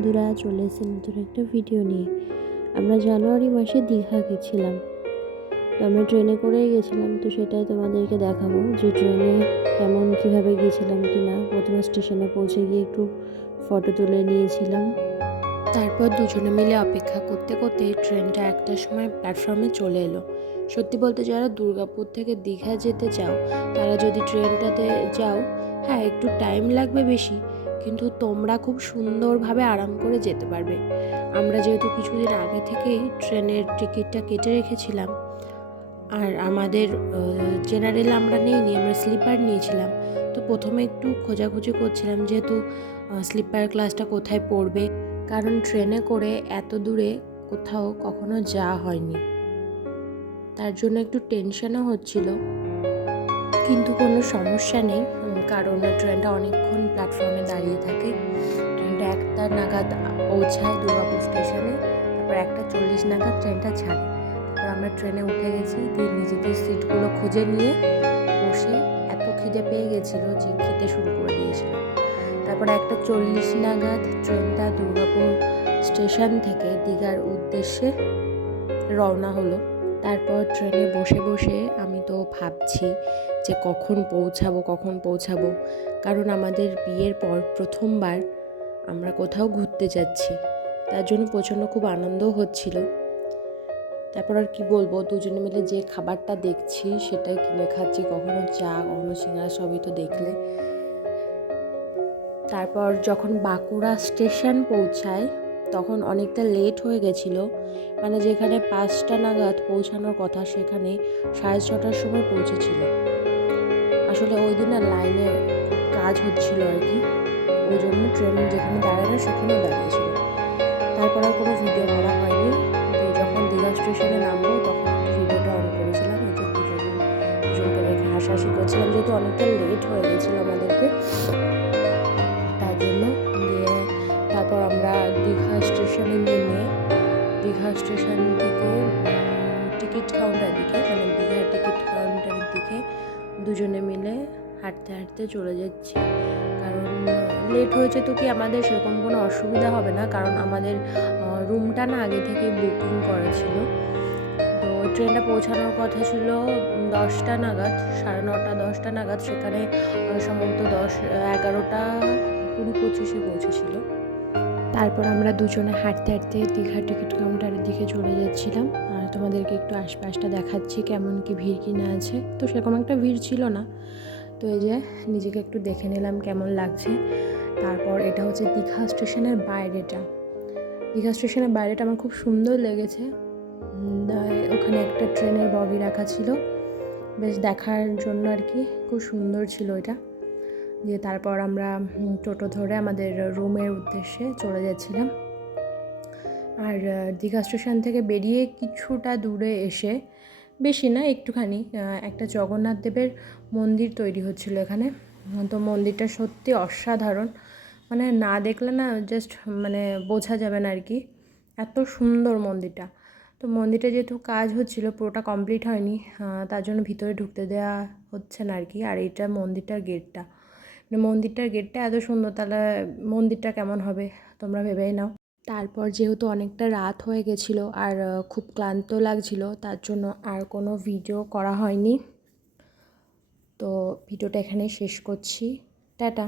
বন্ধুরা চলে এসেছে নতুন একটা ভিডিও নিয়ে। আমরা জানুয়ারি মাসে দীঘা গেছিলাম। তো আমরা ট্রেনে করেই গেছিলাম, তো সেটাই তোমাদেরকে দেখাবো যে ট্রেনে কেমন, কীভাবে গিয়েছিলাম কি না প্রথমে স্টেশনে পৌঁছে গিয়ে একটু ফটো তুলে নিয়েছিলাম। তারপর দুজনে মিলে অপেক্ষা করতে করতে ট্রেনটা একটার সময় প্ল্যাটফর্মে চলে এলো। সত্যি বলতে যারা দুর্গাপুর থেকে দীঘা যেতে চাও, তারা যদি ট্রেনটাতে যাও হ্যাঁ একটু টাইম লাগবে বেশি। কিন্তু তোমরা খুব সুন্দরভাবে আরাম করে যেতে পারবে। আমরা যেহেতু কিছুদিন আগে থেকেই ট্রেনের টিকিটটা কেটে রেখেছিলাম, আর আমাদের জেনারেল আমরা নিইনি, আমরা স্লিপার নিয়েছিলাম। তো প্রথমে একটু খোঁজাখুঁজি করছিলাম যেহেতু স্লিপার ক্লাসটা কোথায় পড়বে, কারণ ট্রেনে করে এত দূরে কোথাও কখনো যাওয়া হয়নি। তার জন্য একটু টেনশনও হচ্ছিল, কিন্তু কোনো সমস্যা নেই। কারণ ট্রেনটা অনেকক্ষণ প্ল্যাটফর্মে দাঁড়িয়ে থাকে। ট্রেনটা একটা নাগাদ পৌঁছায় দুর্গাপুর স্টেশনে, তারপর একটা চল্লিশ নাগাদ ট্রেনটা ছাড়ে। তারপর আমরা ট্রেনে উঠে গেছি, দিয়ে নিজেদের সিটগুলো খুঁজে নিয়ে বসে এত খিদে পেয়ে গেছিল যে খেতে শুরু করে দিয়েছিল। তারপর একটা চল্লিশ নাগাদ ট্রেনটা দুর্গাপুর স্টেশন থেকে দীঘার উদ্দেশ্যে রওনা হলো। তারপর ট্রেনে বসে বসে আমি তো ভাবছি যে কখন পৌঁছাবো কখন পৌঁছাবো। কারণ আমাদের বিয়ের পর প্রথমবার আমরা কোথাও ঘুরতে যাচ্ছি। তার জন্য প্রচণ্ড খুব আনন্দও হচ্ছিল। তারপর আর কি বলব, দুজনে মিলে যে খাবারটা দেখছি সেটাই কিনে খাচ্ছি, কখনো চা, কখনো সিঙ্গারা, সবই তো দেখলে। তারপর যখন বাঁকুড়া স্টেশন পৌঁছায় তখন অনেকটা লেট হয়ে গেছিল। মানে যেখানে পাঁচটা নাগাদ পৌঁছানোর কথা সেখানে সাড়ে ছটার সময় পৌঁছেছিল। আসলে ওই দিন আর লাইনে কাজ হচ্ছিল আর কি। ওই জন্য ট্রেন যেখানে দাঁড়ানো সেখানেও দাঁড়িয়েছিল। তারপর আর কোনো ভিডিও করা হয়নি। তো যখন দীঘা স্টেশনে নামবো তখন ভিডিওটা অন করেছিলাম। এই যে দুজন দুজনকে দেখে হাসাহাসি করছিলাম, যেহেতু অনেকটা লেট হয়ে গেছিল আমাদেরকে। তার জন্য দীঘা স্টেশন থেকে টিকিট কাউন্টার দিকে মানে দীঘার টিকিট কাউন্টারের দিকে দুজনে মিলে হাঁটতে হাঁটতে চলে যাচ্ছি। কারণ লেট হয়েছে তো কি আমাদের সেরকম কোনো অসুবিধা হবে না, কারণ আমাদের রুমটা না আগে থেকে বুকিং করা ছিল। তো ট্রেনটা পৌঁছানোর কথা ছিল দশটা নাগাদ, সাড়ে নটা, দশটা নাগাদ। সেখানে সম্ভবত দশ, এগারোটা কুড়ি পঁচিশে পৌঁছেছিল। তারপর আমরা দুজনে হাঁটতে হাঁটতে দীঘা টিকিট কাউন্টারের দিকে চলে যাচ্ছিলাম। আর তোমাদেরকে একটু আশপাশটা দেখাচ্ছি কেমন কি ভিড় কি না আছে। তো সেরকম একটা ভিড় ছিল না। তো এই যে নিজেকে একটু দেখে নিলাম কেমন লাগছে। তারপর এটা হচ্ছে দীঘা স্টেশনের বাইরেটা। দীঘা স্টেশনের বাইরেটা আমার খুব সুন্দর লেগেছে। ওখানে একটা ট্রেনের বগি রাখা ছিল। বেশ দেখার জন্য আর কি খুব সুন্দর ছিল এটা। দিয়ে তারপর আমরা টোটো ধরে আমাদের রুমের উদ্দেশ্যে চলে যাচ্ছিলাম। আর দীঘা স্টেশন থেকে বেরিয়ে কিছুটা দূরে এসে, বেশি না, একটুখানি একটা জগন্নাথ দেবের মন্দির তৈরি হচ্ছিল এখানে। তো মন্দিরটা সত্যি অসাধারণ। মানে না দেখলে না জাস্ট মানে বোঝা যাবে না আর কি, এত সুন্দর মন্দিরটা। তো মন্দিরটা যেহেতু কাজ হচ্ছিল, পুরোটা কমপ্লিট হয়নি তার জন্য ভিতরে ঢুকতে দেওয়া হচ্ছে না আর কি, আর এটা মন্দিরটার গেটটা মন্দিরটার গেটটা এত সুন্দর, তাহলে মন্দিরটা কেমন হবে? তোমরা ভেবেই নাও। তারপর যেহেতু অনেকটা রাত হয়ে গেছিল আর খুব ক্লান্ত লাগছিল, তার জন্য আর কোনো ভিডিও করা হয়নি। তো ভিডিওটা এখানে শেষ করছি। টাটা।